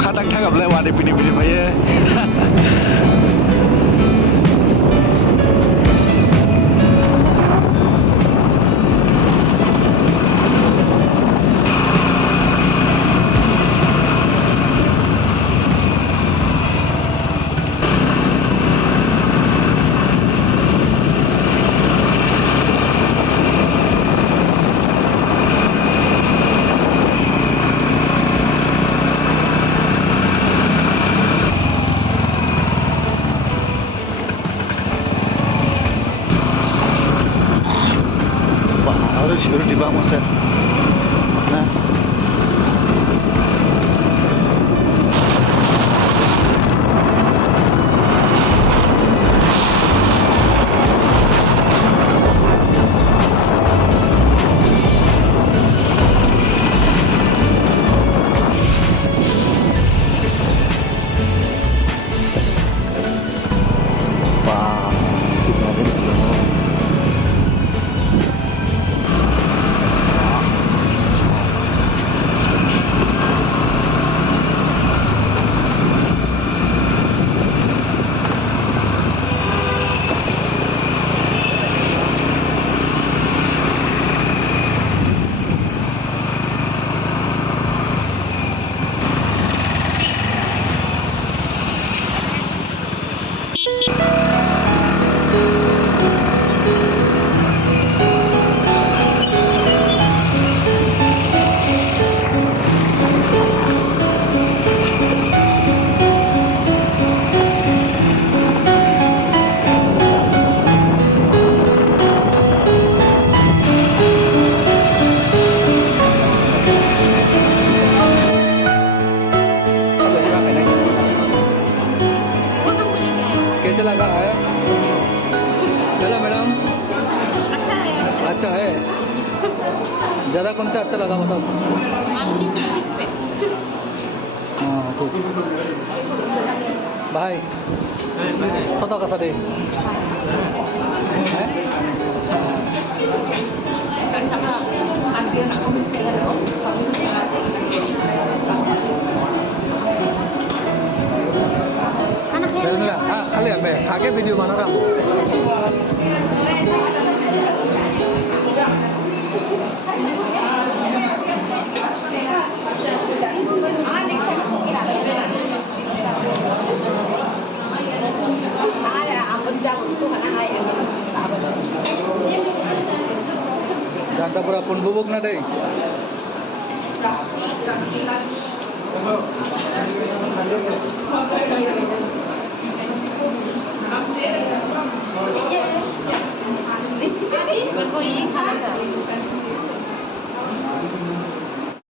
kadang tanggap lewat di pini-pini baye. Harus di bawah masa. Nah. Wah, kita ada belum. कैसे लगा है? चलो मैडम, अच्छा है। ज़्यादा कौन सा अच्छा लगा बताओ? हाँ ठीक। भाई foto ka sa din? Kalian be, kakek video mana orang? Jangan berapun bubuk na deh. मेरे को ये खाना था।